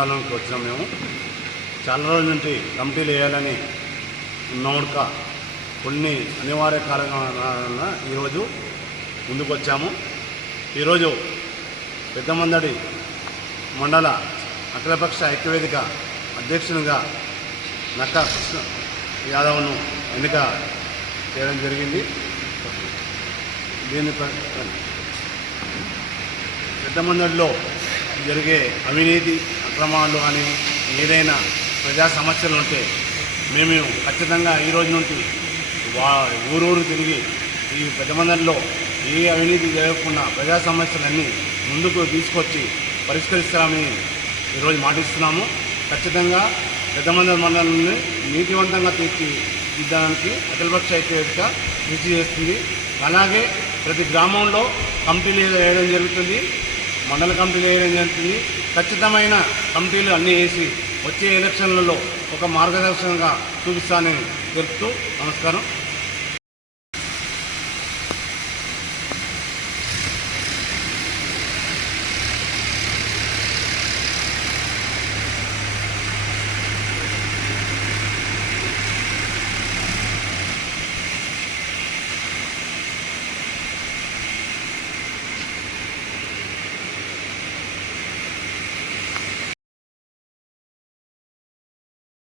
మండలంకి వచ్చినాం. మేము చాలా రోజుల నుండి కమిటీలు వేయాలని ఉన్నక కొన్ని అనివార్య కారణాల ఈరోజు ముందుకు వచ్చాము. ఈరోజు పెద్దమందడి మండల అఖిలపక్ష ఐక్యవేదిక అధ్యక్షునిగా నక్కా కృష్ణ యాదవ్ను ఎన్నిక చేయడం జరిగింది. దీని పెద్దమందడిలో జరిగే అవినీతి అక్రమాలు కానీ ఏదైనా ప్రజా సమస్యలు ఉంటే మేము ఖచ్చితంగా ఈ రోజు నుండి ఊరూరు తిరిగి ఈ పెద్దమందడిలో ఏ అవినీతి జరగకుండా ప్రజా సమస్యలన్నీ ముందుకు తీసుకొచ్చి పరిష్కరిస్తామని ఈరోజు మాటిస్తున్నాము. ఖచ్చితంగా పెద్దమందడి మండలాన్ని నీతివంతంగా తీర్చిదిద్దడానికి అఖిలపక్ష ఐక్యవేదిక కృషి చేస్తుంది. అలాగే ప్రతి గ్రామంలో కమిటీలు వేయడం జరుగుతుంది, మండల కమిటీలు వేయడం జరుగుతుంది. ఖచ్చితమైన కమిటీలు అన్నీ వేసి వచ్చే ఎలక్షన్లలో ఒక మార్గదర్శకంగా చూపిస్తానని తెలుపుతూ నమస్కారం.